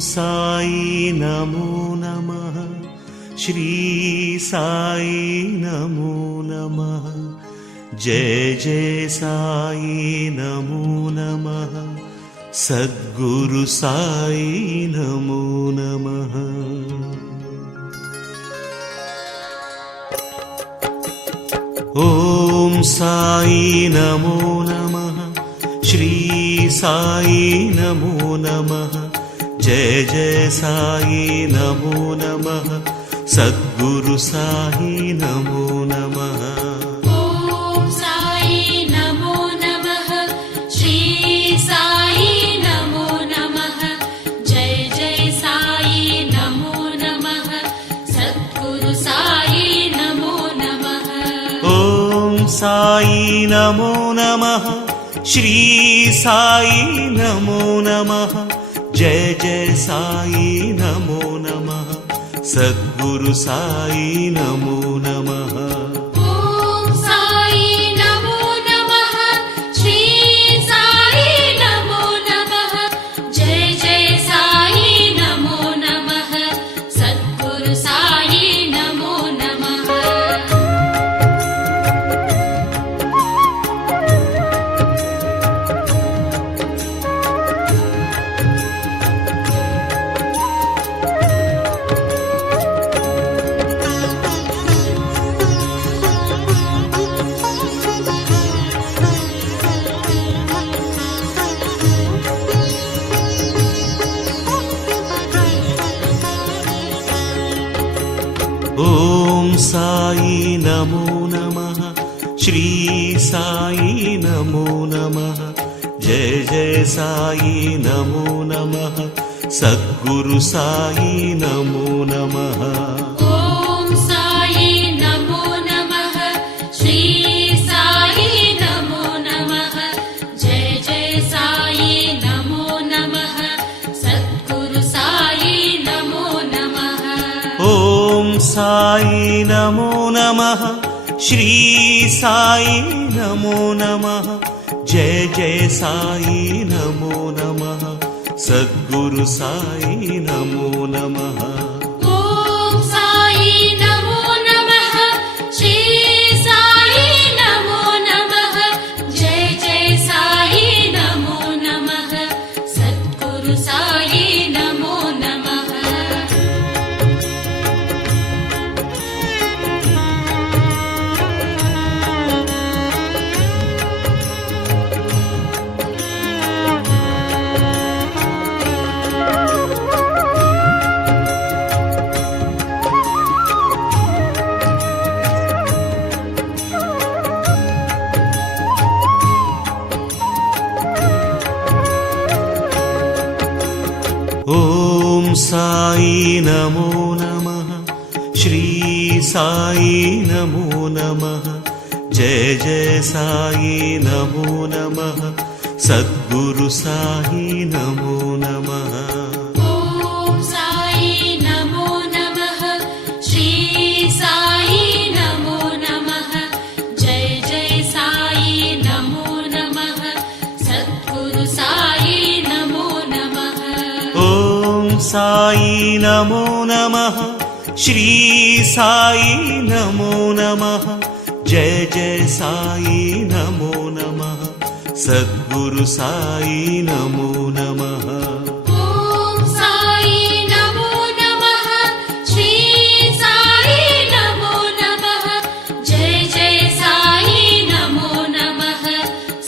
साई नमो नमः। श्री साई नमो नमः। जय जय साई नमो नमः। सद्गुरु साई नमो नमः। ओम साई नमो नमः। श्री साई नमो नमः। जय जय साई नमो नमः। सद्गुरु साई नमो नमः। ओम साई नमो नमः। श्री साई नमो नमः। जय जय साई नमो नमः। सद्गुरु साई नमो नमः। ओम साई नमो नमः। श्री साई नमो नमः। जय जय साई नमो नमः। सद्गुरु साई नमो नमः। ओम साई नमो नमः। श्री साई नमो नमः। जय जय साई नमो नमः। सद्गुरु साई नमो नमः। ओम साई नमो नमः। श्री साई नमो नमः। जय जय साई नमो नमः। सद्गुरु साई नमो नमः। ओम साई नमो नमः। श्री साई नमो नमः। जय जय साई नमो नमः। सद्गुरु साई नमो नमः। ओम साई नमो नमः। श्री साई नमो नमः। जय जय साई नमो नमः। सद्गुरु साई नमो नमः। ओम साई नमो नमः। श्री साई नमो नमः। जय जय साई नमो नमः। सद्गुरु साई नमो नमः। ओम साई नमो नमः। श्री साई नमो नमः। जय जय साई नमो नमः। सद्गुरु साई नमो नमः। ओम साई नमो नमः। श्री साई नमो नमः। जय जय साई नमो नमः। सद्गुरु साई नमो नमः। ओम साई नमो नमः। श्री साई नमो नमः। जय जय साई नमो नमः। सद्गुरु साई नमो नमः। ओम साई नमो नमः। श्री साई नमो नमः। जय जय साई नमो नमः।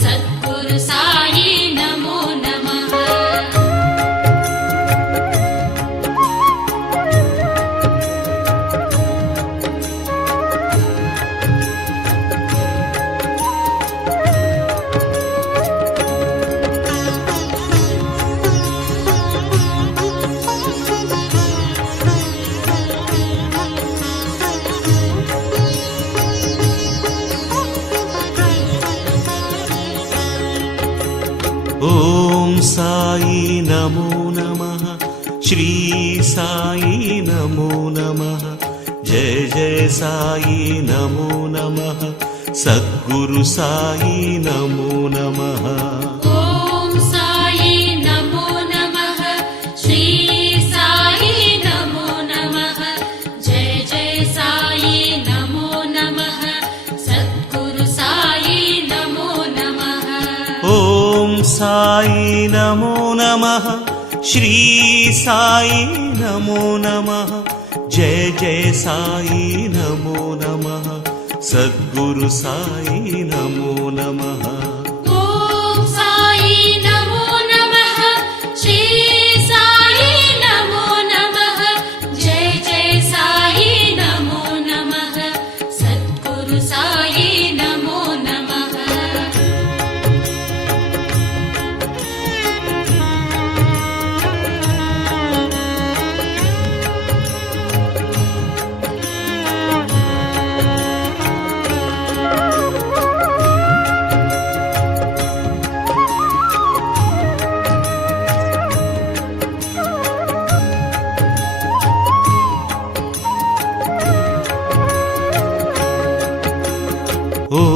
सद्गुरु साई नमो नमः। ओम साई नमो नमः। श्री साई नमो नमः। जय जय साई नमो नमः। सद्गुरु साई नमो नमः। ओम साई नमो नमः। श्री साई नमो नमः श्री साई नमो नमः जय जय साई नमो नमः सद्गुरु साई नमो नमः ॐ साई नमो नमः श्री साई नमो नमः जय जय साई नमो नमः सद्गुरु साई नमो नमः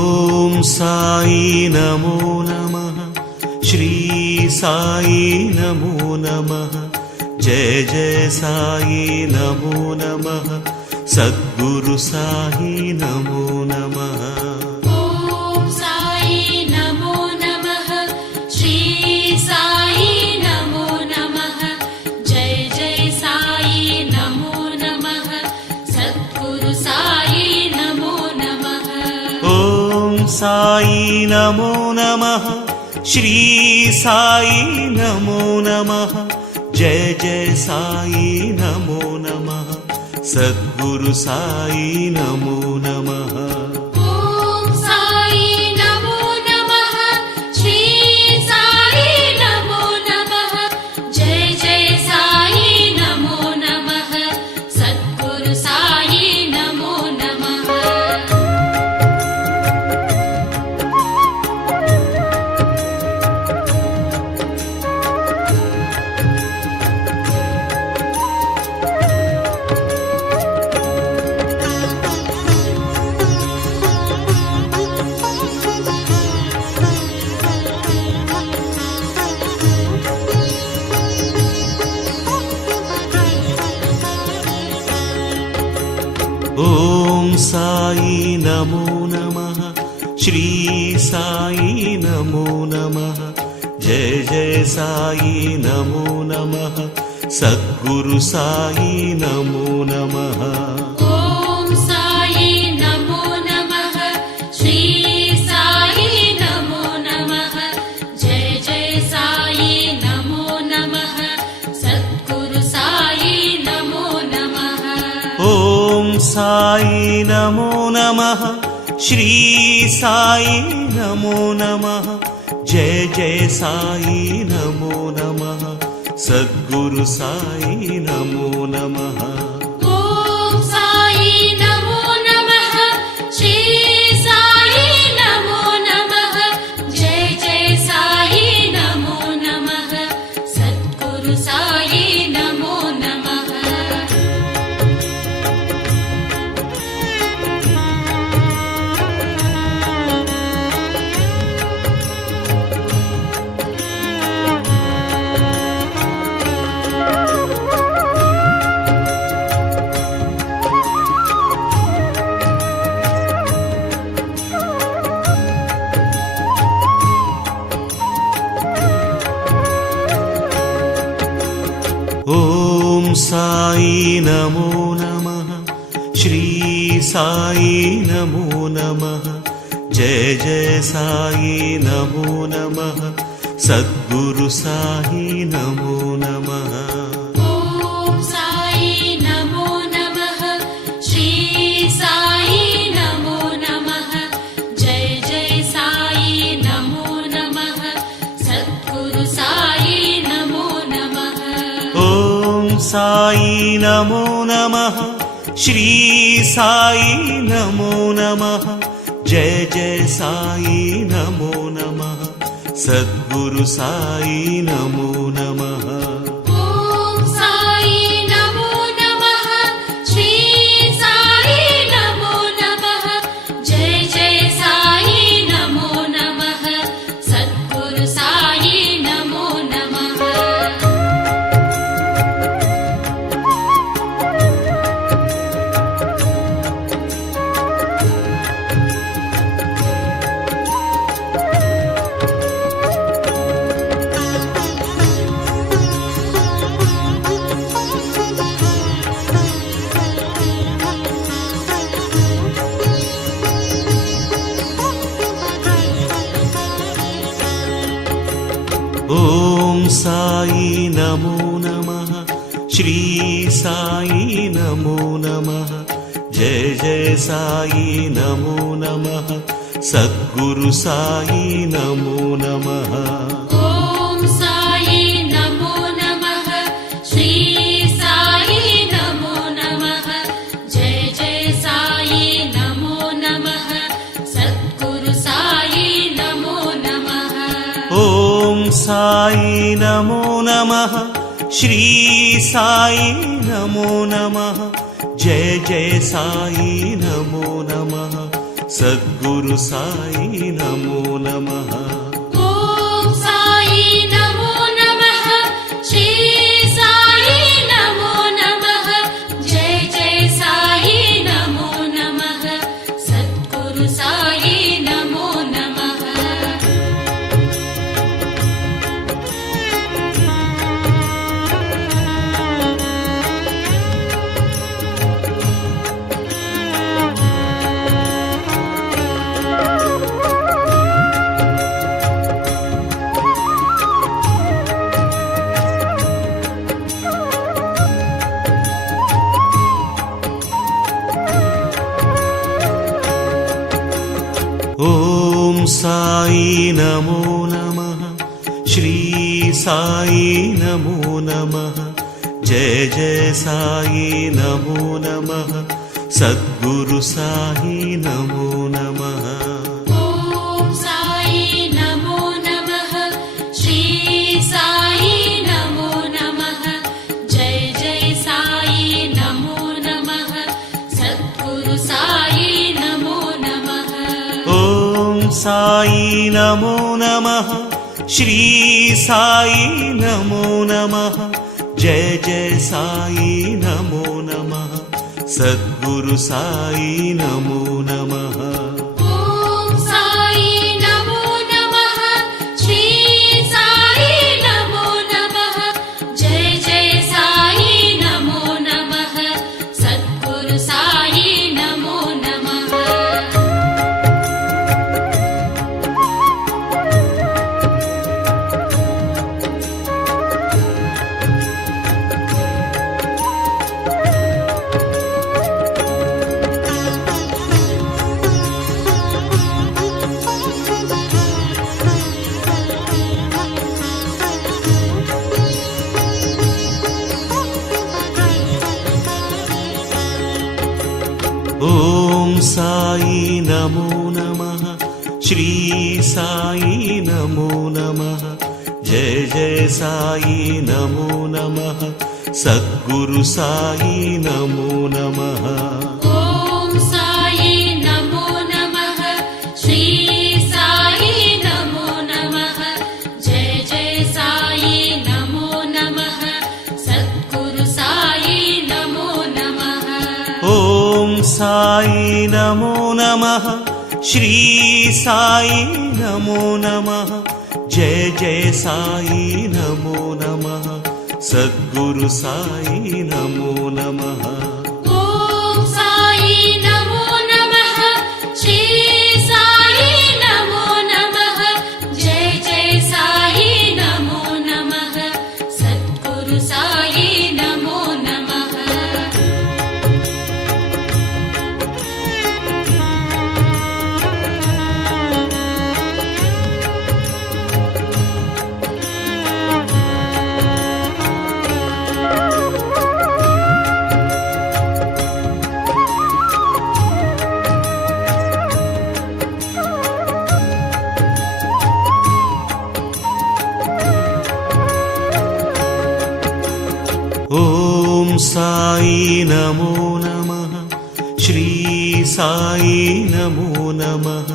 ॐ साई नमो नमः श्री साई नमो नमः जय जय साई नमो नमः सद्गुरु साई नमो नमः ॐ साई नमो नमः श्री साई नमो नमः जय जय साई नमो नमः सद्गुरु साई नमो नमः ॐ साई नमो नमः श्री साई नमो नमः जय जय साई नमो नमः सद्गुरु साई नमो नमः ॐ साई नमो नमः श्री साई नमो नमः जय जय साई नमो नमः सद्गुरु साई नमो नमः ॐ साई नमो नमः श्री साई नमो नमः जय जय साई नमो नमः सद्गुरु साई नमो नमः ॐ साई नमो नमः श्री साई नमो नमः जय जय साई नमो नमः सद्गुरु साई नमो नमः ॐ साई नमो नमः श्री साई नमो नमः जय जय साई नमो नमः सद्गुरु साई नमो नमः ॐ साई नमो नमः श्री साई नमो नमः जय जय साई नमो नमः सद्गुरु साई नमो नमः ॐ साई नमो नमः श्री साई नमो नमः जय जय साई नमो नमः सद्गुरु साई नमो नमः ॐ साई नमो नमः श्री साई नमो नमः जय जय साई नमो नमः सद्गुरु साई नमो नमः ॐ साई नमो नमः श्री साई नमो नमः जय जय साई नमो नमः सद्गुरु साई नमो नमः ॐ साई नमो नमः श्री साई नमो नमः जय जय साई नमो नमः सद्गुरु साई नमो नमः ॐ साई नमो नमः श्री साई नमो नमः जय जय साई नमो नमः सद्गुरु साई नमो नमः ॐ साई नमो नमः श्री साई नमो नमः जय जय साई नमो नमः सद्गुरु साई नमो नमः ॐ साई नमो नमः श्री साई नमो नमः जय जय साई नमो नमः सद्गुरु साई नमो नमः ॐ साई नमो नमः श्री साई नमो नमः जय जय साई नमो नमः सद्गुरु साई नमो नमः ॐ साई नमो नमः श्री साई नमो नमः जय जय साई नमो नमः सद्गुरु साई नमो नमः ॐ साई नमो नमः श्री साई नमो नमः जय जय साई नमो नमः सद्गुरु साई नमो नमः ॐ साई नमो नमः श्री साई नमो नमः जय जय साई नमो नमः सद्गुरु साई नमो नमः ॐ साई नमो नमः श्री साई नमो नमः जय जय साई नमो नमः सद्गुरु साई नमो नमः ॐ साई नमो नमः श्री साई नमो नमः जय जय साई नमो नमः सद्गुरु साई नमो नमः ॐ साई नमो नमः श्री साई नमो नमः जय जय साई नमो नमः सद्गुरु साई नमो नमः ॐ साई नमो नमः श्री साई नमो नमः जय जय साई नमो नमः सद्गुरु साई नमो नमः ॐ साई नमो नमः श्री साई नमो नमः जय जय साई नमो नमः सद्गुरु साई नमो नमः ॐ साई नमो नमः श्री साई नमो नमः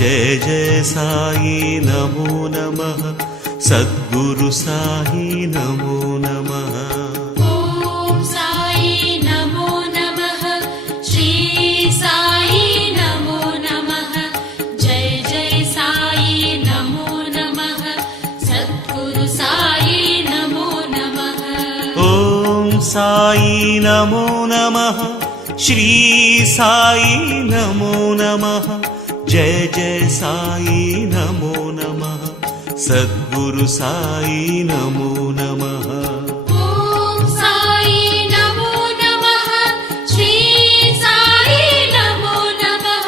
जय जय साई नमो नमः सद्गुरु साई नमो नमः ॐ साई नमो नमः श्री साई नमो नमः जय जय साई नमो नमः सद्गुरु साई नमो नमः ॐ साई नमो नमः श्री साई नमो नमः जय जय साई नमो नमः सद्गुरु साई नमो नमः। ॐ साई नमो नमः श्री साई नमो नमः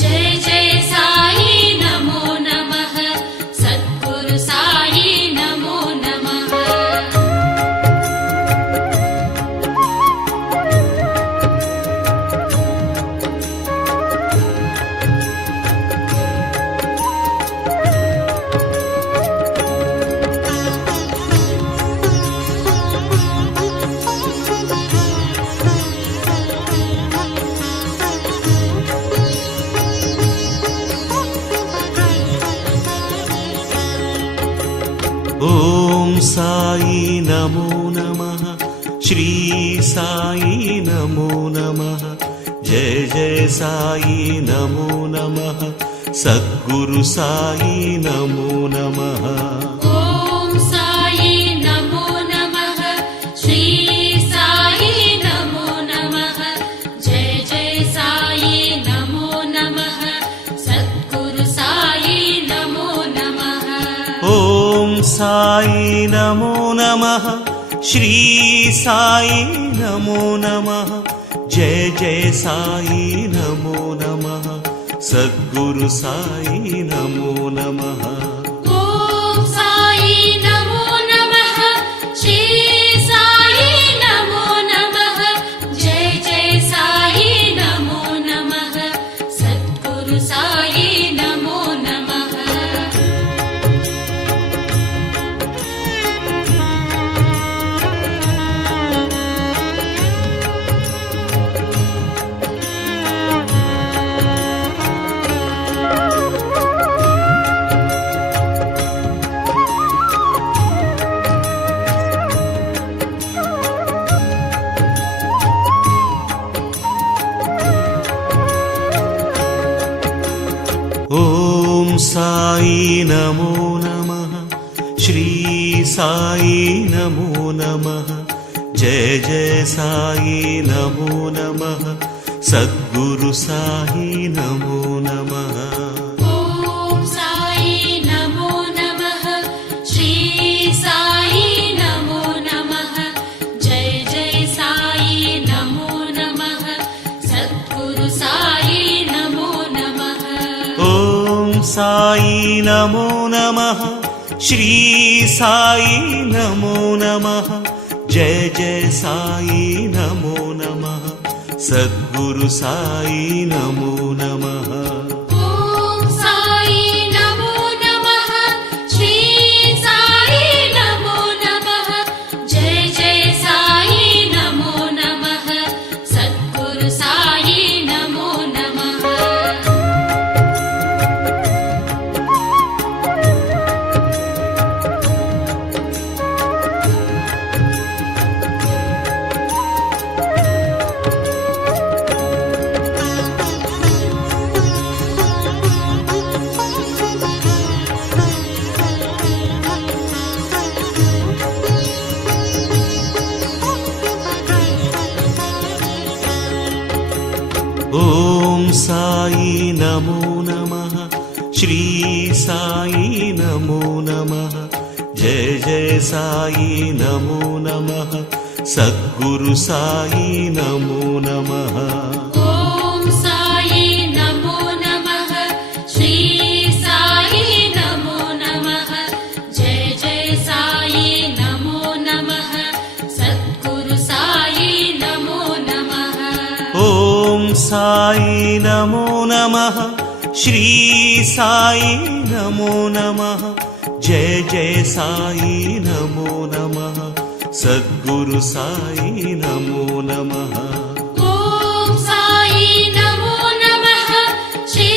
जय जय साई नमो नमः सद्गुरु साई नमो नमः। ॐ साई नमो नमः श्री साई नमो नमः जय जय साई नमो नमः सद्गुरु साई नमो नमः। ॐ साई नमो नमः श्री साई नमो नमः जय जय साई नमो नमः सद्गुरु साई नमो नमः। ॐ साई नमो नमः श्री साई नमो नमः जय जय साई नमो नमः सद्गुरु साई नमो नमः। ॐ साई नमो नमः श्री साई नमो नमः जय जय साई नमो नमः सद्गुरु साई नमो नमः। ॐ साई नमो नमः श्री साई नमो नमः जय जय साई नमो नमः सद्गुरु साई नमो नमः। ॐ साई नमो नमः श्री साई नमो नमः जय जय साई नमो नमः सद्गुरु साई नमो नमः। ॐ साई नमो नमः श्री साई नमो नमः जय जय साई नमो नमः सद्गुरु साई नमो नमः। ॐ साई नमो नमः श्री साई नमो नमः जय जय साई नमो नमः सद्गुरु साई नमो नमः। ॐ साई नमो नमः श्री साई नमो नमः जय जय साई नमो नमः सद्गुरु साई नमो नमः। ॐ साई नमो नमः श्री साई नमो नमः जय जय साई नमो नमः सद्गुरु साई नमो नमः। ॐ साई नमो नमः श्री साई नमो नमः जय जय साई नमो नमः सद्गुरु साई नमो नमः। ॐ साई नमो नमः श्री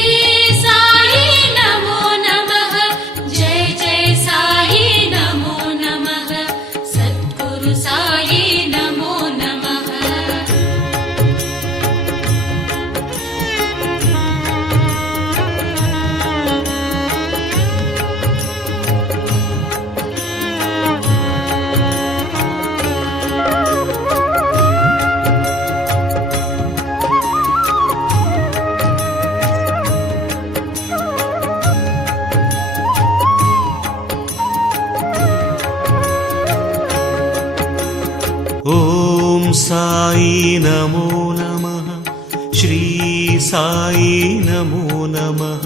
साई नमो नमः जय जय साई नमो नमः सद्गुरु साई नमो नमः। साई नमो नमः श्री साई नमो नमः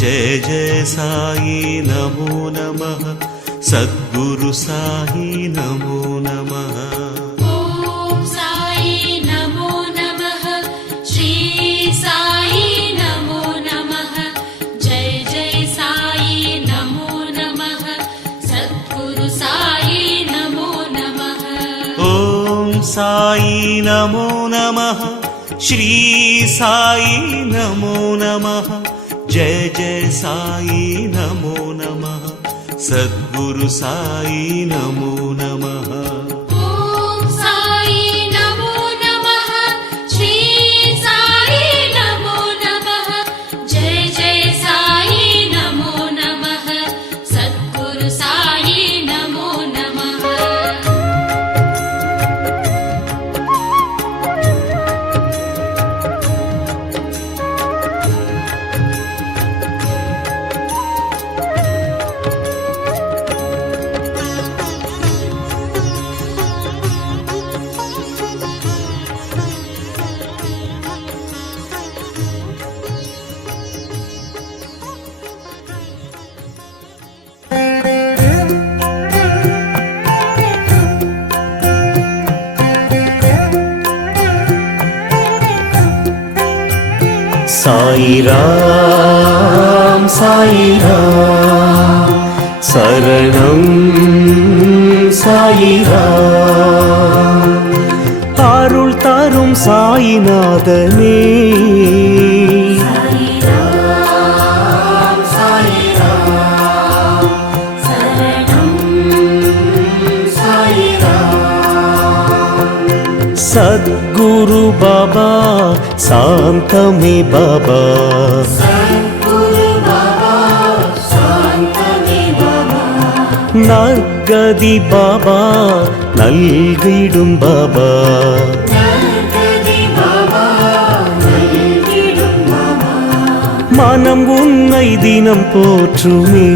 जय जय साई नमो नमः सद्गुरु साई नमो नमः ॐ साई नमो नमः श्री साई नमो नमः जय जय साई नमो नमः सद्गुरु साई नमो नमः ॐ साई नमो नमः श्री साई नमो नमः जय जय साई नमो नमः सद्गुरु साई नमो नमः ॐ साई नमो नमः श्री साई नमो नमः जय जय साई नमो नमः सद्गुरु साई नमो नमः साई राम शरणं साई राम अरुள் தரும் சாயிநாதனே सद्गुरु बाबा शांतमे बाबा நற்கதி பாபா நல்கிடும் பாபா மனம் உன்னை தினம் போற்றுமே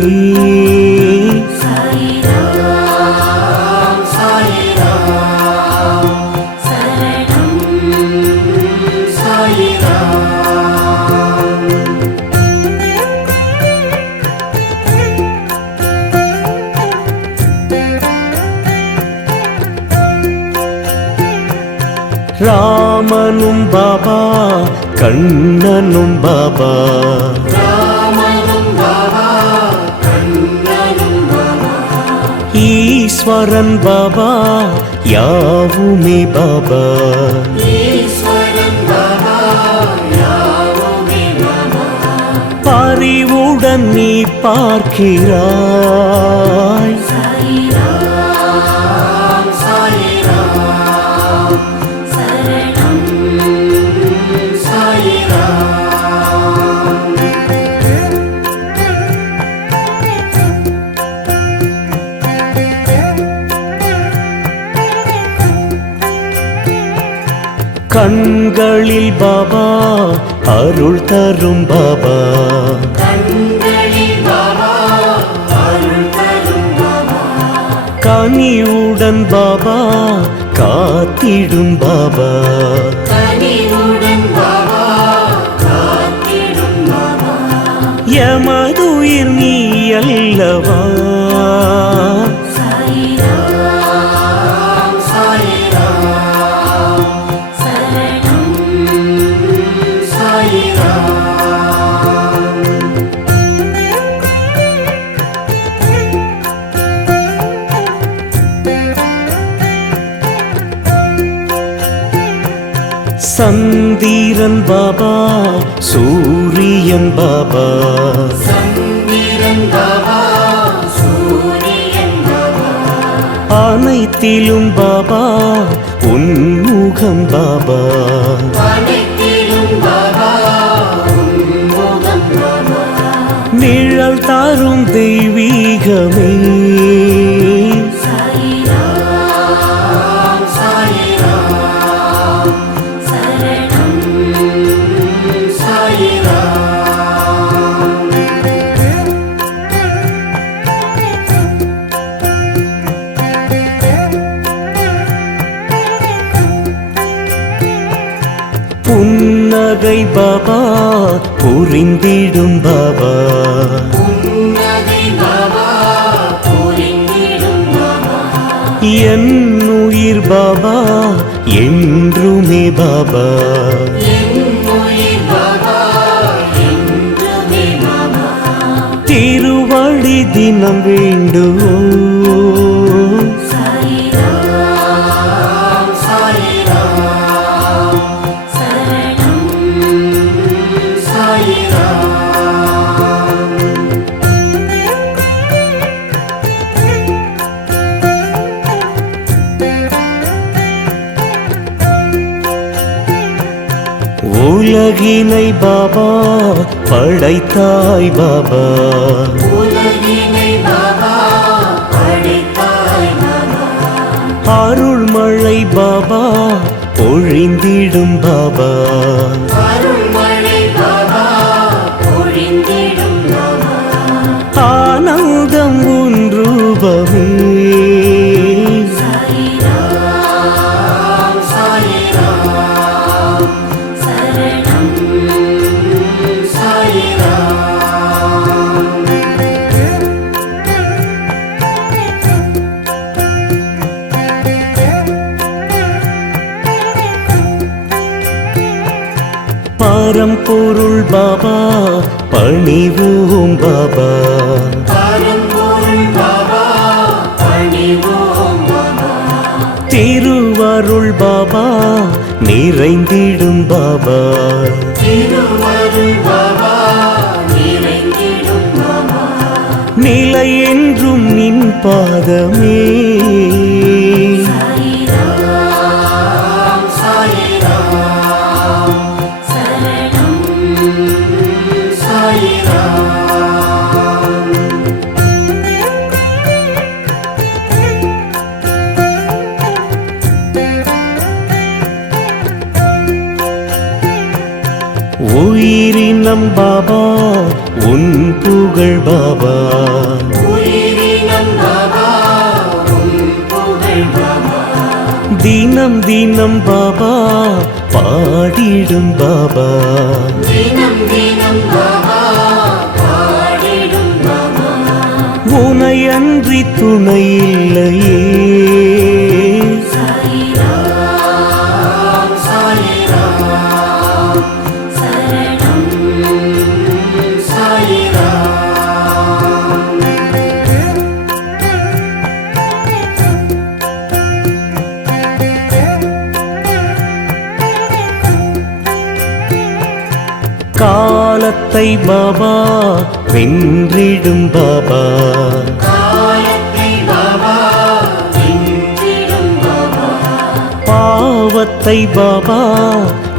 ராமனும் பாபா கண்ணனும் பாபா ஈஸ்வரன் பாபா யாவுமே பாபா பரிவுடன் நீ பார்க்கிறாய் கண்களில் பாபா அருள் தரும் பாபா கனிவுடன் பாபா காத்திடும் பாபா எமதுயிர் நீ அல்லவா சந்திரன் பாபா சூரியன் பாபா அனைத்திலும் பாபா உன்முகம் பாபா நிழல் தாரும் தெய்வீகமே புன்னகை பாபா புரிந்திடும் பாபா என் உயிர் பாபா என்றுமே பாபா திருவடி தினம் வேண்டுவோம் உலகினை பாபா படைத்தாய் பாபா அருள்மழை பாபா பொழிந்திடும் பாபா ஆனந்தம் உன் ரூபமே பரம்பொருள் பாபா பணிவோம் பாபா திருவருள் பாபா நிறைந்திடும் பாபா நிலை என்றும் நின் பாதமே உயிரினம் பாபா உன் புகழ் பாபா தினம் தினம் பாபா பாடிடும் பாபா உனையன்றி துணை இல்லையே காலத்தை பாபா வென்றிடும் பாபா பாவத்தை பாபா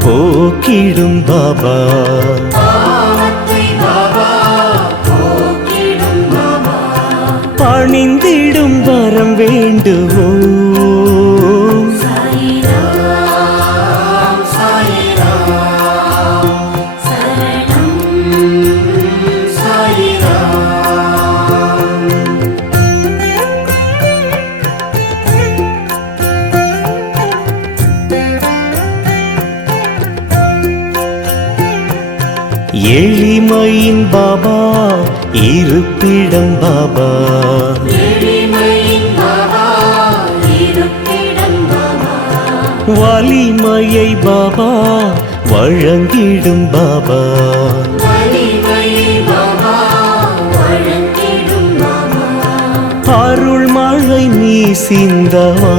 போக்கிடும் பாபா பணிந்திடும் வரம் வேண்டுவோம் எளிமையின் பாபா இருப்பிடம் பாபா வலிமையை பாபா வழங்கிடும் பாபா அருள் மழை நீ சிந்தவா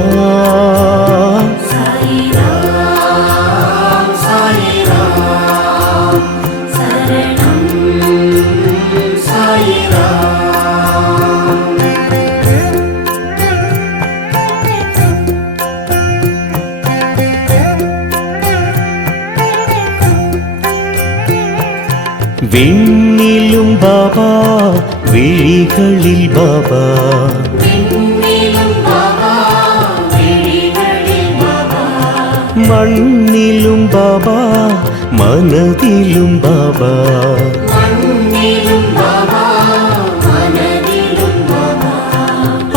விண்ணிலும் பாபா விழிகளில் பாபா மண்ணிலும் பாபா மனதிலும் பாபா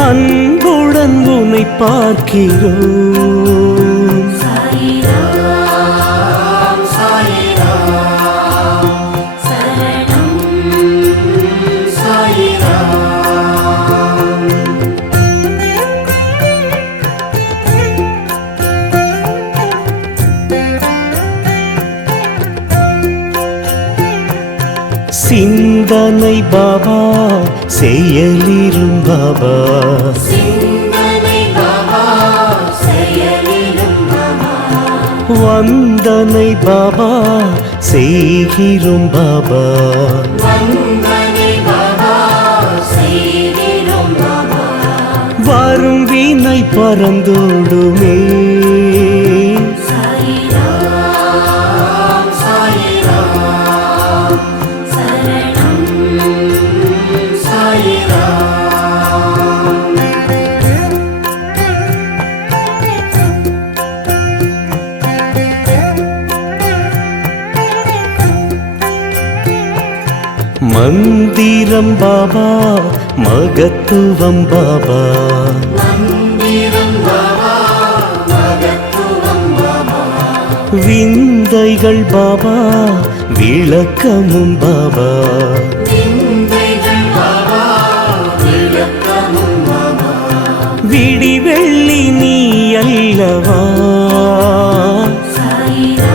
அன்புடன் உன்னை பார்க்கிறோம். சிந்தனை பாபா செயலிலும் பாபா சிந்தனை பாபா செயலிலும் பாபா வந்தனை பாபா செய்கிறோம் பாபா வந்தனை பாபா செய்கிறோம் பாபா வரும் வீணை பறந்தோடுமே சாயிராம் சாயிராம் சரணம் சாயிராம் மந்திரம் பாபா மகத்துவம் பாபா மந்திரம் பாபா மகத்துவம் பாபா விந்தைகள் பாபா விளக்கமும் பாபா விந்தைகள் பாபா விளக்கமும் பாபா விடி வெள்ளி நீ அல்லவா சாயிராம்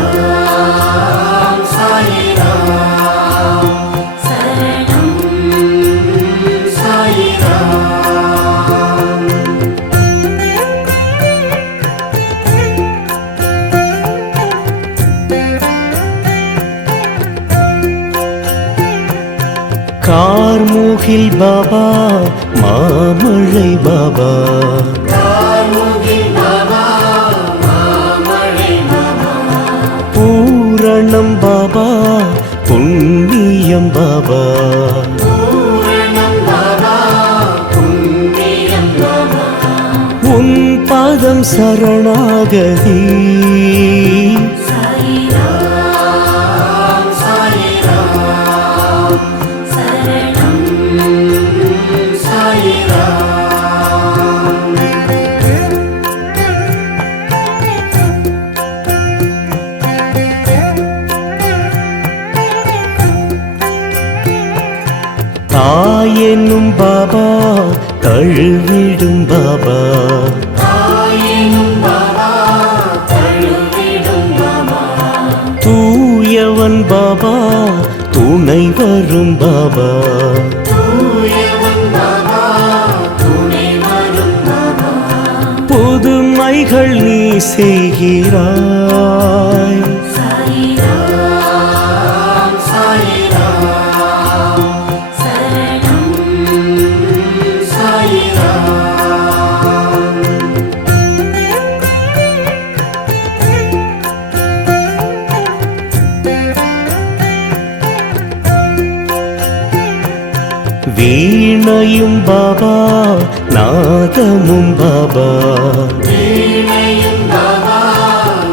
சாயிராம் சரணம் சாயிராம் கார்முகில் பாபா மாமழை பாபா கார்முகில் பாபா மாமழை பாபா பூரணம் பாபா புண்ணியம் பாபா பூரணம் பாபா புண்ணியம் பாபா உன் பாதம் சரணாகதி சாயிராம் சாயிராம் சரணம் சாயிராம் தாயெனும் பாபா தழுவிடும் பாபா தாயினும் பாபா தழுவிடும் பாபா தூயவன் பாபா துணை வரும் பாபா தூயவன் பாபா துணை வரும் பாபா புதுமைகள் நீ செய்கிறாய் சாயிராம் சாயிராம் சரணம் சாயிராம் வீணையும் பாபா நாதமும் பாபா வீணையும் பாபா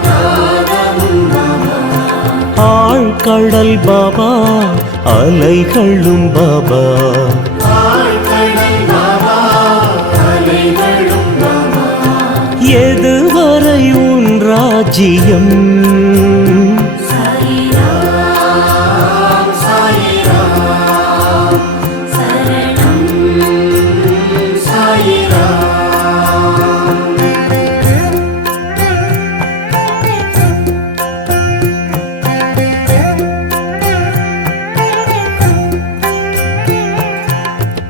நாதமும் பாபா ஆழ்கடல் பாபா அலைகளும் பாபா ஆழ்கடல் பாபா அலைகளும் பாபா எதுவரை உன் ராஜ்யம் சாயிராம் சாயிராம் சரணம் சாயிராம்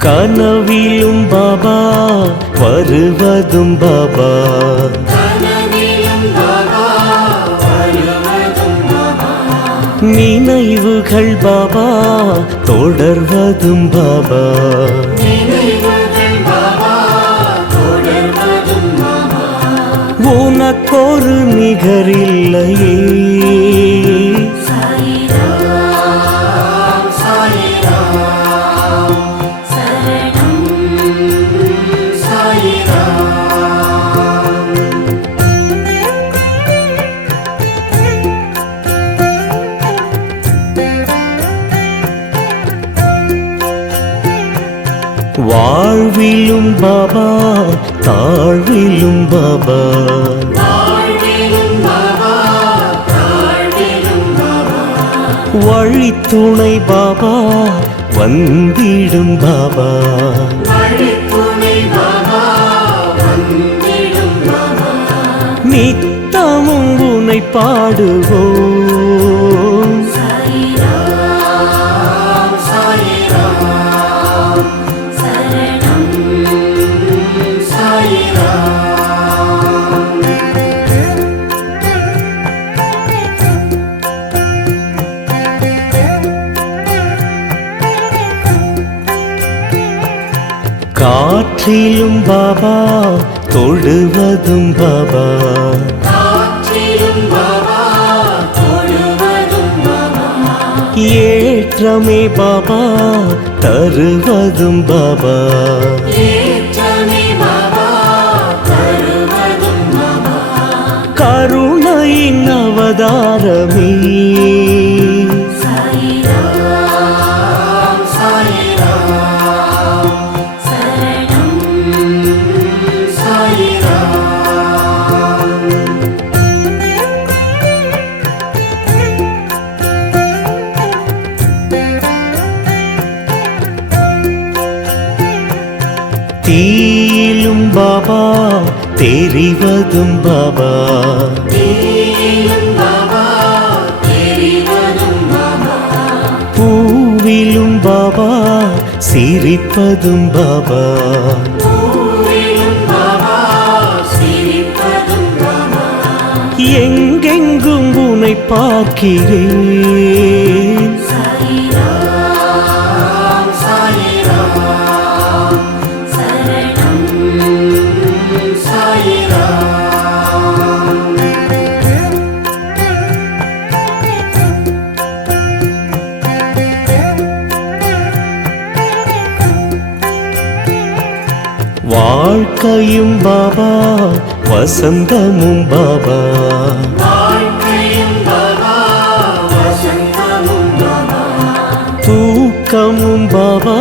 கனவிலும் பாபா வருவதும் பாபா கனவிலும் பாபா வருவதும் பாபா நினைவுகள் பாபா தொடர்வதும் பாபா நினைவுகள் பாபா தொடர்வதும் பாபா உனக்கொரு நிகரில்லையே சாயிராம் சாயிராம் சரணம் சாயிராம் வாழ்விலும் பாபா தாழ்விலும் பாபா வாழ்விலும் பாபா தாழ்விலும் பாபா வழித்துணை பாபா வந்திடும் பாபா வழித்துணை பாபா வந்திடும் பாபா நித்தமும் உனை பாடுவோம் சாயிராம் சாயிராம் காற்றிலும் பாபா தொழுவதும் பாபா காற்றிலும் பாபா தொழுவதும் பாபா ஏற்றமே பாபா தருவதும் பாபா ஏற்றமே பாபா தருவதும் பாபா கருணையின் அவதாரமே சாயிராம் சாயிராம் சரணம் சாயிராம் தீயிலும் பாபா தெரிவதும் பாபா தீயிலும் பாபா தெரிவதும் பாபா பூவிலும் பாபா சிரிப்பதும் பாபா பூவிலும் பாபா சிரிப்பதும் பாபா எங்கெங்கும் உனை பார்க்கிறேன் சாயிராம் சாயிராம் சரணம் சாயிராம் வாழ்க்கையும் பாபா வசந்தமும் பாபா வாழ்க்கையும் பாபா வசந்தமும் பாபா தூக்கமும் பாபா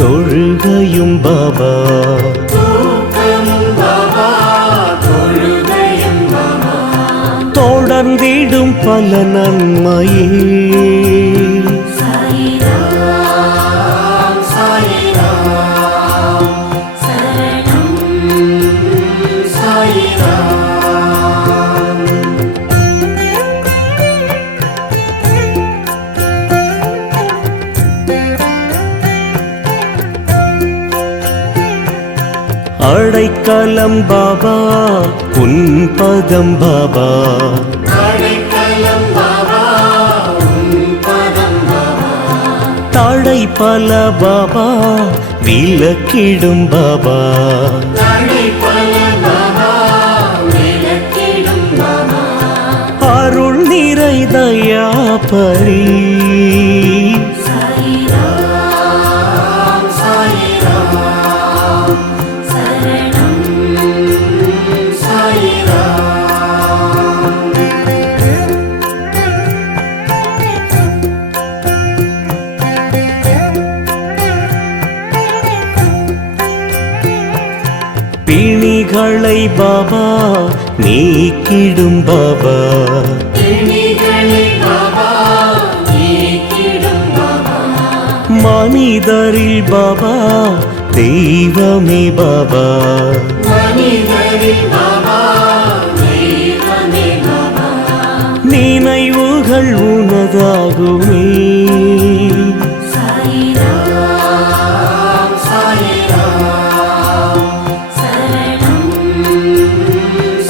தொழுகையும் பாபா தூக்கமும் பாபா தொழுகையும் பாபா தொடர்ந்திடும் பல நன்மையே சாயிராம் சாயிராம் சரணம் சாயிராம் அடைக்கலம் பாபா உன் பதம் பாபா அடைக்கலம் பாபா உன் பதம் பாபா தடை பல பாபா விலக்கிடும் பாபா தடை பல பாபா விலக்கிடும் பாபா அருள் நிறை தயாபரி சாயிராம் சாயிராம் சரணம் சாயிராம் பிணிகளை பாபா நீக்கிடும் பாபா பிணிகளை பாபா நீக்கிடும் பாபா மனிதரில் பாபா தெய்வமே பாபா மனிதரில் பாபா தெய்வமே பாபா நினைவுகள் உனதாகுமே சாயிராம் சாயிராம் சரணம்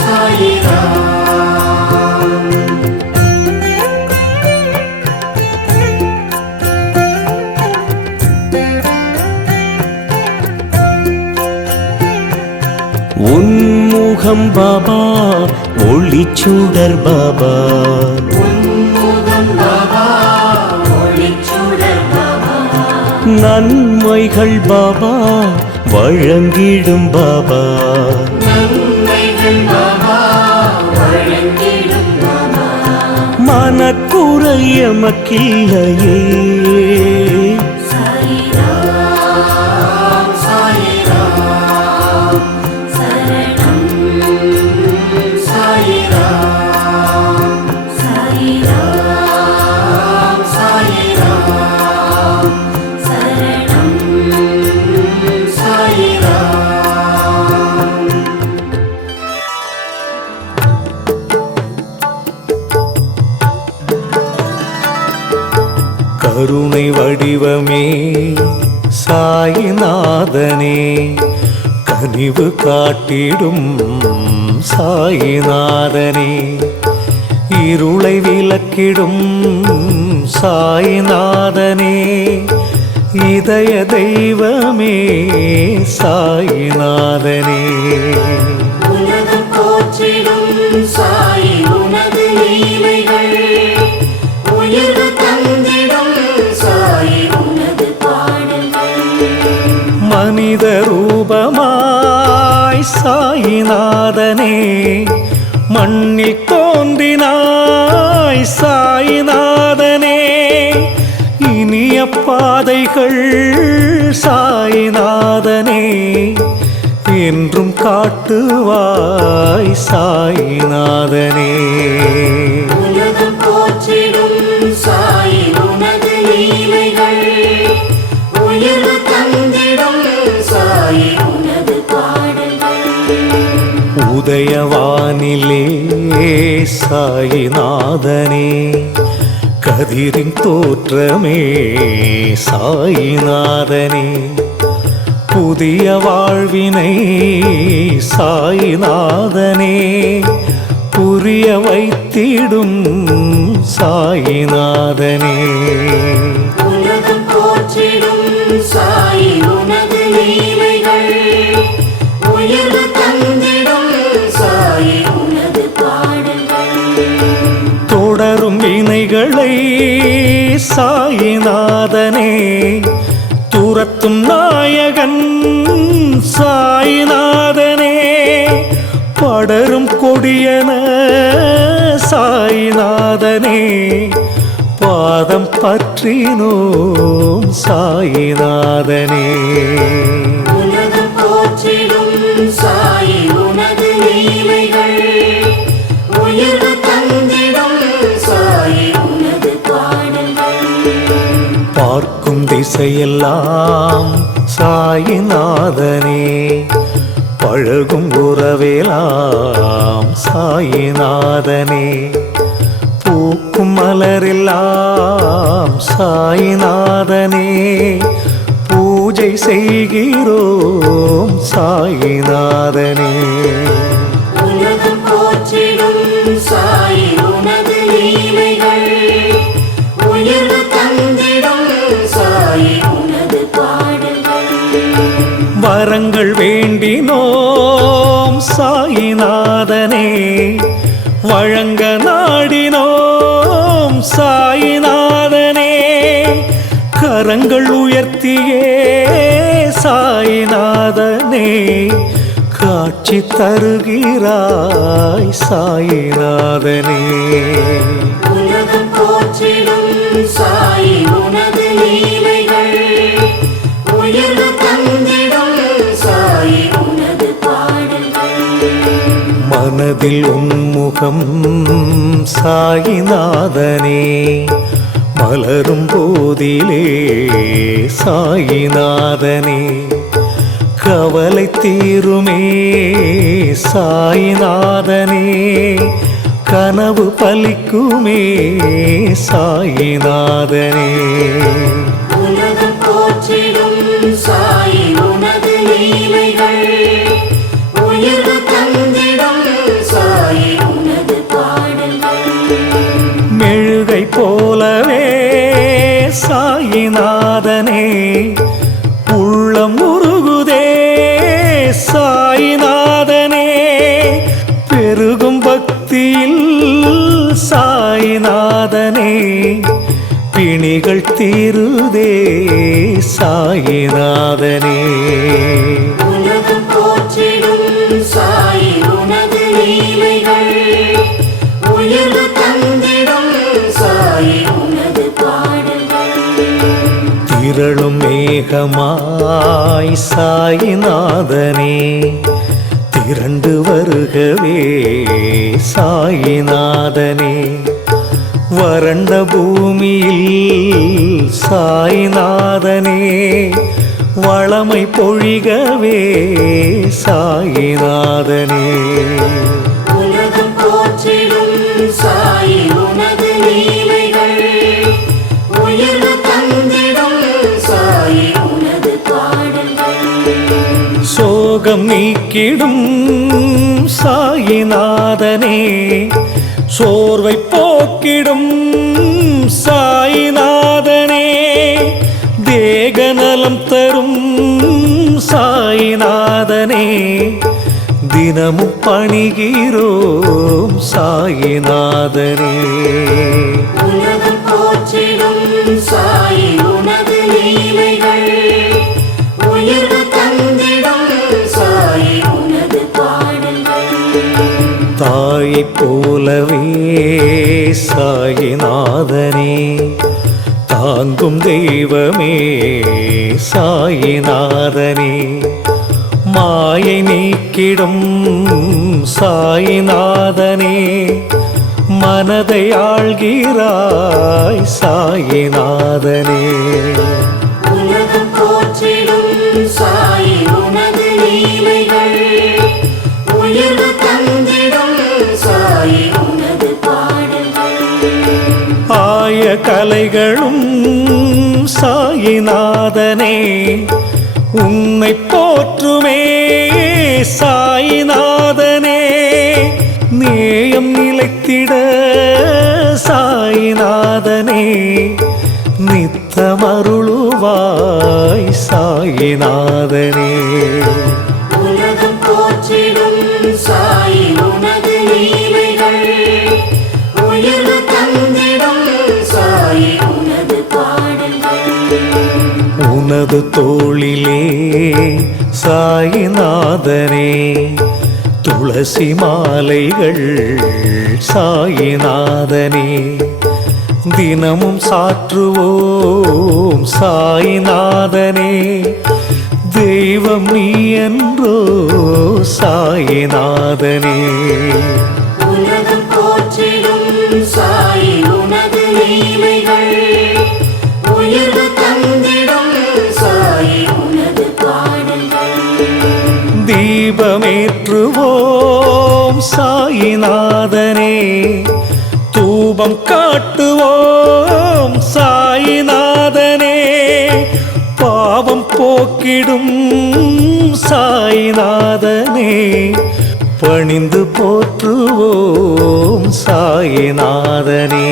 சாயிராம் உன்முகம் பாபா ஒளிச்சுடர் பாபா உன்முகம் பாபா ஒளிச்சுடர் பாபா நன்மைகள் பாபா வழங்கிடும் பாபா நன்மைகள் பாபா வழங்கிடும் பாபா மனக்குறை எமக்கில்லையே சாயிராம் சாயிராம் சரணம் சாயிராம் சாயிராம் சாயிராம் சரணம் சாயிராம் கருணை வடிவமே சாயிநாதனே கனிவு காட்டிடும் சாயிநாதனே இருளை விலக்கிடும் சாயிநாதனே இதய தெய்வமே சாயிநாதனே. உலகம் போற்றிடும் சாயி உனது லீலைகள், உயர்வு தந்திடும் சாயி உனது பாடல்கள். மனித ரூபமாய் சாயிநாதனே, மண்ணில் தோன்றினாய் சாயிநாதனே. இனிய பாதைகள் சாயிநாதனே, என்றும் காட்டுவாய் சாயிநாதனே. உலகம் போற்றிடும் சாயி உனது லீலைகள், உயர்வு தந்திடும் சாயி உனது பாடல்கள். உதயவானிலே சாயிநாதனே, கதிரின் தோற்றமே சாயிநாதனே. புதிய வாழ்வினை சாயிநாதனே, புரிய வைத்திடும் சாயிநாதனே. உலகம் போற்றிடும் சாயி உனது லீலைகள், உயர்வு தந்திடும் சாயி உனது பாடல்கள். தொடரும் வினைகளை சாயிநாதனே, துரத்தும் நாயகன் சாயிநாதனே. படரும் கொடியன சாயிநாதனே, பாதம் பற்றினோம் சாயிநாதனே. உலகம் போற்றிடும் சாயி உனது லீலைகள், உயர்வு தந்திடும் சாயி உனது பாடல்கள். பார்க்கும் திசையெல்லாம் சாயிநாதனே, பழகும் உறவெல்லாம் சாயிநாதனே. பூக்கும் மலரெல்லாம் சாயிநாதனே, பூஜை செய்கிறோம் சாயிநாதனே. உலகம் போற்றிடும் சாயி உனது லீலைகள், உயர்வு தந்திடும் சாயி உனது பாடல்கள். வரங்கள் வேண்டினோம் சாயிநாதனே, வழங்க நாடினோம் சாயிநாதனே. கரங்கள் உயர்த்தியே சாயிநாதனே, காட்சி தருகிறாய் சாயிநாதனே. உலகம் போற்றிடும் சாயி உனது லீலைகள், உயர்வு தந்திடும் சாயி உனது பாடல்கள். மனதில் உன்முகம் சாயிநாதனே, மலரும் போதிலே சாயிநாதனே. கவலை தீருமே சாயிநாதனே, கனவு பலிக்குமே சாயிநாதனே. உலகம் போற்றிடும் சாயி உனது லீலைகள், உயர்வு தந்திடும் சாயி உனது பாடல்கள். மெழுகை போலவே சாயிநாதனே, உள்ளம் உருகுதே சாயிநாதனே. பெருகும் பக்தியில் சாயிநாதனே, பிணிகள் தீருதே சாயிநாதனே. உலகம் போற்றிடும் சாயி உனது லீலைகள், உயர்வு தந்திடும் சாயி உனது பாடல்கள். திரளும் மேகமாய் சாயிநாதனே, திரண்டு வருகவே சாயிநாதனே. வறண்ட பூமியில் சாயிநாதனே, வளமை பொழிகவே சாயிநாதனே. உலகம் போற்றிடும் சாயி உனது லீலைகள், உயர்வு தந்திடும் சாயி உனது பாடல்கள். சோகம் நீக்கிடும் சாயிநாதனே, சோர்வை போக்கிடும் சாயிநாதனே. தேக தரும் சாயிநாதனே தினமும் பணிகிறோம் சாயிநாதனே உலகம் போற்றிடும் சாயி உனது லீலைகள் உயர்வு தந்திடும் சாயி உனது பாடல்கள் தாயைப் போலவே சாயிநாதனே தாங்கும் தெய்வமே சாயிநாதனே மாயை நீக்கிடும் சாயிநாதனே மனதை ஆள்கிறாய் சாயிநாதனே உலகம் போற்றிடும் சாயி உனது லீலைகள் உயர்வு தந்திடும் சாயி உனது பாடல்கள் ஆய கலைகளும் சாயிநாதனே உன்னை போற்றுமே சாயிநாதனே நேயம் நிலைத்திட சாயிநாதனே நித்தமருளுவாய் சாயிநாதனே உலகம் போற்றிடும் சாயி உனது லீலைகள் உயர்வு தந்திடும் சாயி உனது பாடல்கள் உனது தோளிலே சாயிநாதனே துளசி மாலைகள் சாயிநாதனே தினமும் சாற்றுவோம் சாயிநாதனே தெய்வம் நீ என்றோ சாயிநாதனே உலகம் போற்றிடும் சாயி உனது லீலைகள் உயர்வு தந்திடும் சாயி உனது பாடல்கள் தீபமேற்றுவோம் சாயிநாதனே தூபம் காட்டுவோம் சாயிநாதனே பாவம் போக்கிடும் சாயிநாதனே பணிந்து போற்றுவோம் சாயிநாதனே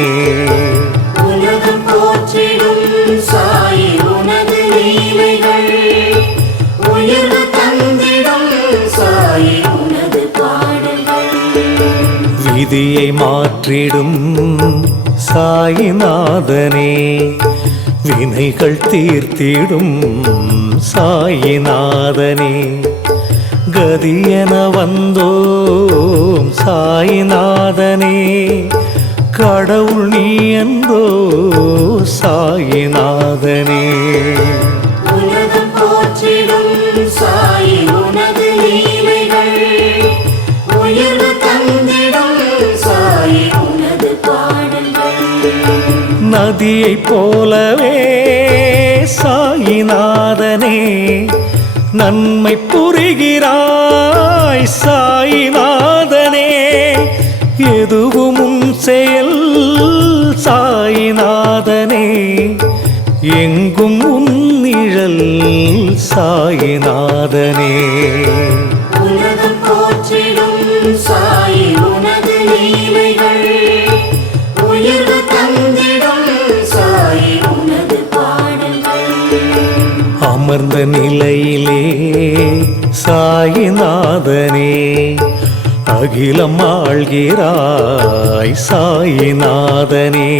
உலகம் போற்றிடும் சாயி உனது லீலைகள் உயர்வு தந்திடும் சாயி உனது பாடல்கள் விதியை மாற்றிடும் சாயிநாதனே வினைகள் தீர்த்திடும் சாயிநாதனே கதியென வந்தோம் சாயிநாதனே கடவுள் நீ என்றோ சாயிநாதனே உலகம் போற்றிடும் சாயி உனது லீலைகள் உயர்வு தந்திடும் சாயி உனது பாடல்கள் நதியைப் போலவே சாயிநாதனே நன்மை புரிகிறாய் சாயிநாதனே எதுவும் உன் செயல் சாயிநாதனே எங்கும் உன் நிழல் சாயிநாதனே உலகம் போற்றிடும் சாயி உனது லீலைகள் உயர்வு தந்திடும் சாயி உனது பாடல்கள் அமர்ந்த நிலையிலே சாயிநாதனே அகிலம் ஆள்கிறாய் சாயிநாதனே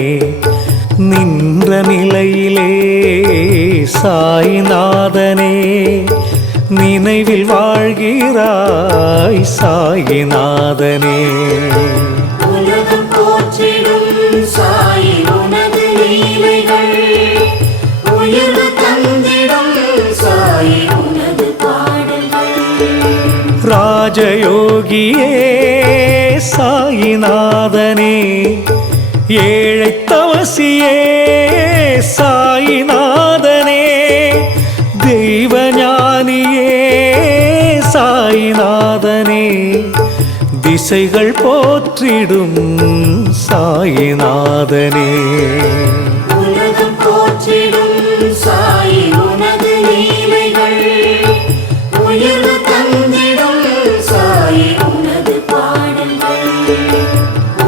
நின்ற நிலையிலே சாயிநாதனே நினைவில் வாழ்கிறாய் சாயிநாதனே உலகம் போற்றிடும் சாயி உனது லீலைகள் உயர்வு தந்திடும் சாயி உனது பாடல்கள் ராஜயோகியே சாயிநாதனே ஏழை தவசியே சாயிநாதனே தெய்வஞானியே சாயிநாதனே திசைகள் போற்றிடும் சாயிநாதனே உலகம் போற்றிடும் சாயி உனது லீலைகள் உயர்வு தந்திடும் சாயி உனது பாடல்கள்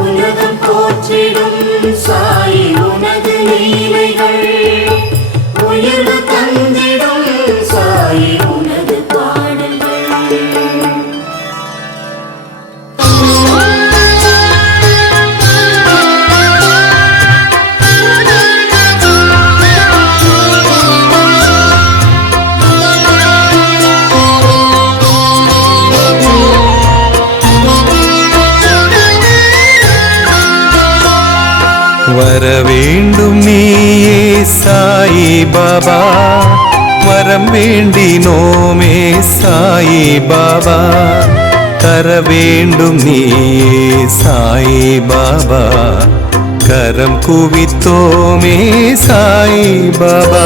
உலகம் போற்றிடும் சாயி உனது லீலைகள் உயர்வு தந்திடும் தர வேண்டும் நீயே சாயி பாபா, வரம் வேண்டினோமே சாயி பாபா, தர வேண்டும் நீயே சாயி பாபா, கரம் குவித்தோமே சாயி பாபா.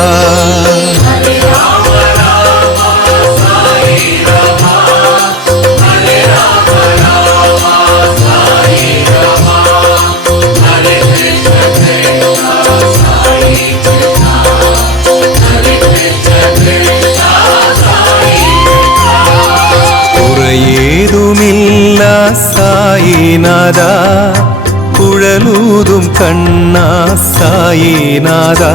குறையேதுமில்லா சாயிநாதா, குழலூதும் கண்ணா சாயிநாதா,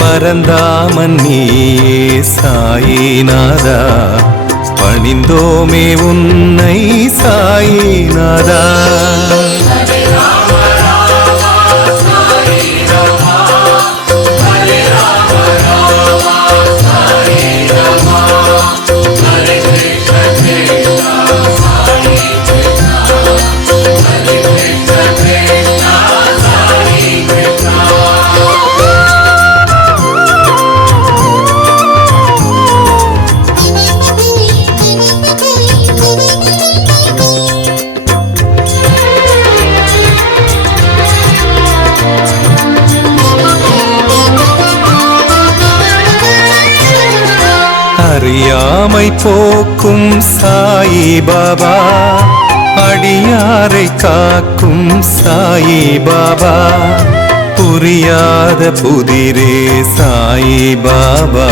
பரந்தாமன் நீயே சாயிநாதா, பணிந்தோமே உன்னை சாயிநாதா. அறியாமை போக்கும் சாயி பாபா, அடியாரை காக்கும் சாயி பாபா, புரியாத புதிரே சாயி பாபா,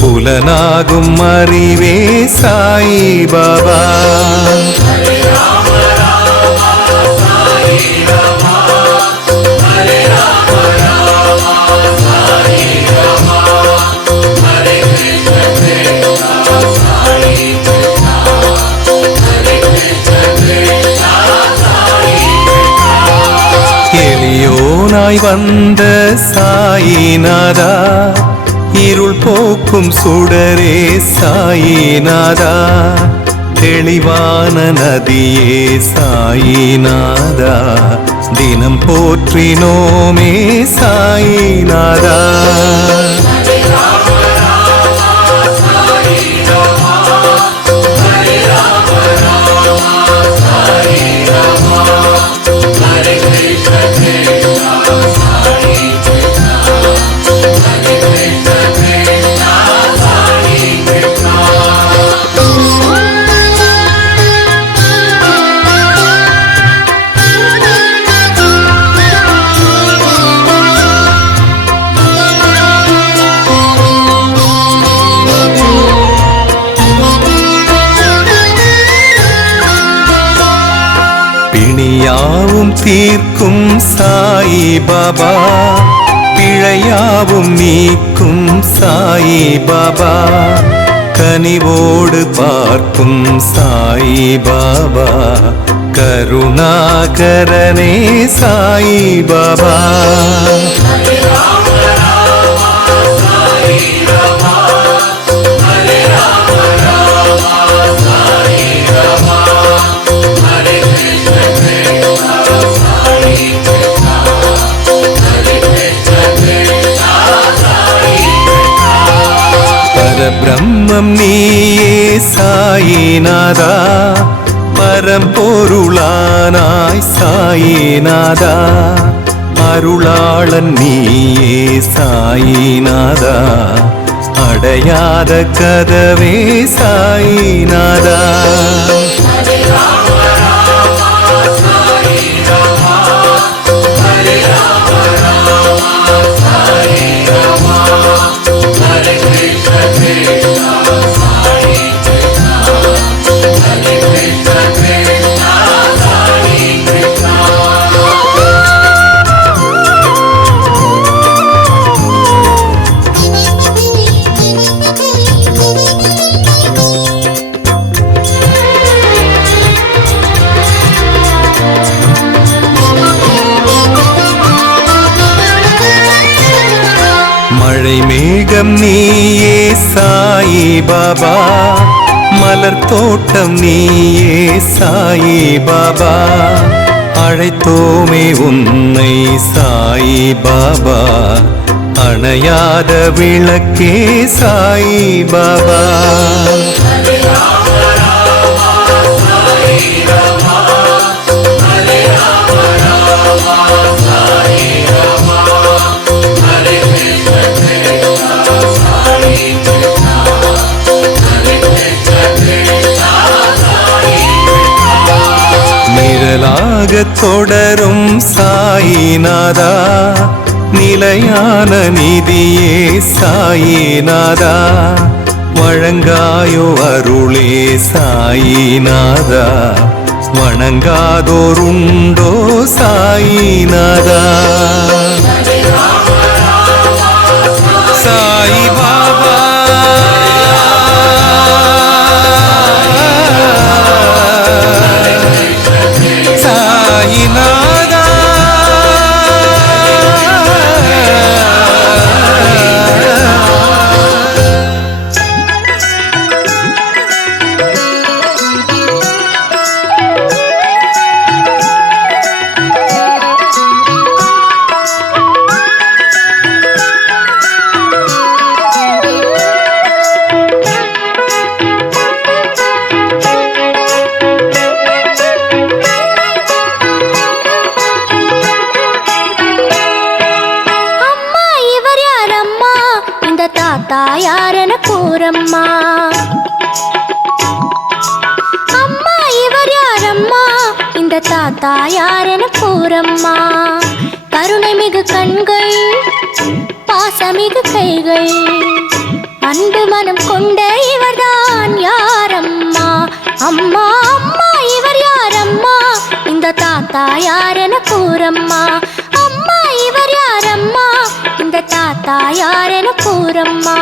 புலனாகும் அறிவே சாயி பாபா. எளியோனாய் வந்த சாயிநாதா, இருள் போக்கும் சுடரே சாயிநாதா, தெளிவான நதியே சாயிநாதா, தினம் போற்றினோமே சாயிநாதா. பிணியாவும் தீர்க்கும் சாயி பாபா, பிழையாவும் நீக்கும் சாயி பாபா, கனிவோடு பார்க்கும் சாயி பாபா, கருணாகரனே சாயி பாபா. பரபிரம்மம் நீயே சாயிநாதா, பரம்பொருளானாய் சாயிநாதா, அருளாளன் நீயே சாயிநாதா, அடையாத கதவே சாயிநாதா. மழை மேகம் நீயே சாயி பாபா, மலர் தோட்டம் நீயே சாயி பாபா, அழைத்தோமே உன்னை சாயி பாபா, அணையாத விளக்கே சாயி பாபா. நிழலாக தொடரும் சாயிநாதா, நிலையான நிதியே சாயிநாதா, வழங்காயோ அருளே சாயிநாதா, வணங்காதோருண்டோ சாயிநாதா. சாயி பாபா சாயிநாதா, தாயாரென கூறம்மா. அம்மா இவர் யாரம்மா, இந்த தாத்தா யாரென கூறம்மா. கருணை மிகு கண்கள், பாசமிகு கைகள், அன்பு மனம் கொண்ட இவர்தான் யாரம்மா. அம்மா அம்மா இவர் யாரம்மா, இந்த தாத்தா யாரென கூறம்மா. அம்மா இவர் யாரம்மா, இந்த தாத்தா யாரென கூறம்மா.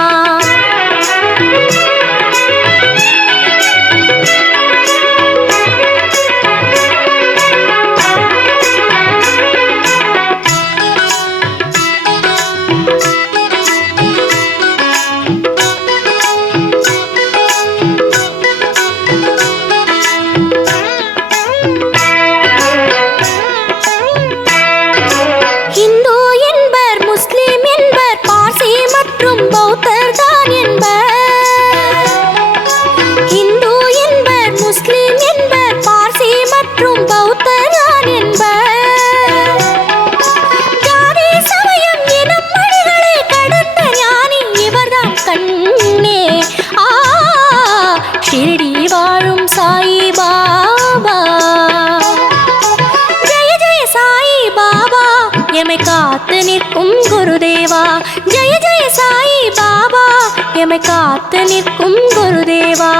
எமை காத்து நிற்கும் குருதேவா, ஜெய ஜெய சாயி பாபா, எமை காத்து நிற்கும் குருதேவா.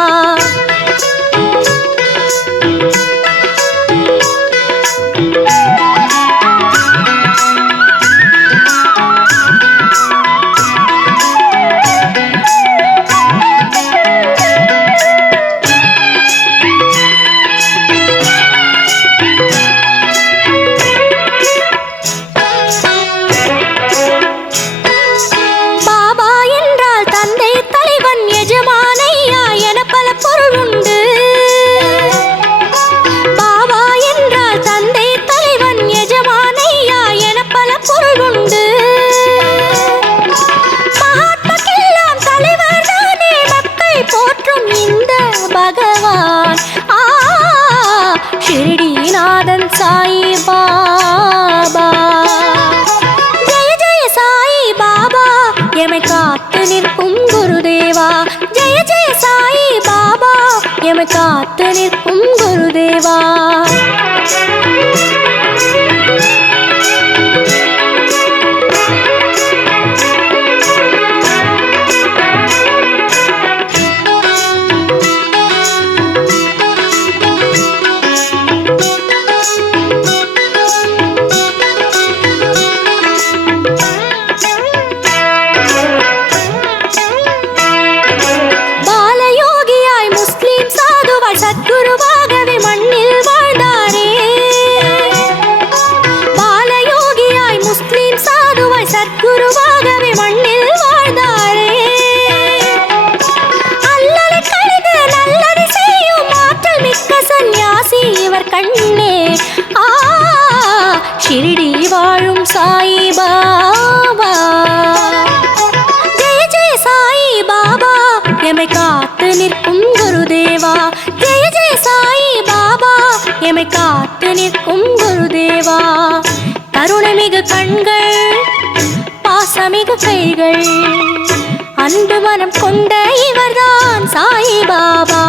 சாயி பாபா, ஜெய ஜெய சாயி பாபா, எமை காத்து நிற்கும் குருதேவா. ஜெய ஜெய சாயி பாபா, எமை காத்து நிற்கும் குருதேவா. சத்குருவாகவே மண்ணில் வாழ்ந்த எமை காத்து நிற்கும் குருதேவா. கருணைமிகு கண்கள், பாசமிகு கைகள், அன்பு மனம் கொண்ட இவர்தான் சாயி பாபா.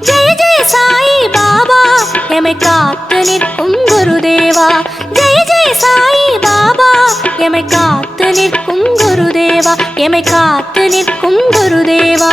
ஜெய ஜெய சாயி பாபா, எமை காத்து நிற்கும் குருதேவா. ஜெய ஜெய சாயி பாபா, எமை காத்து நிற்கும் குருதேவா. எமை காத்து நிற்கும் குருதேவா.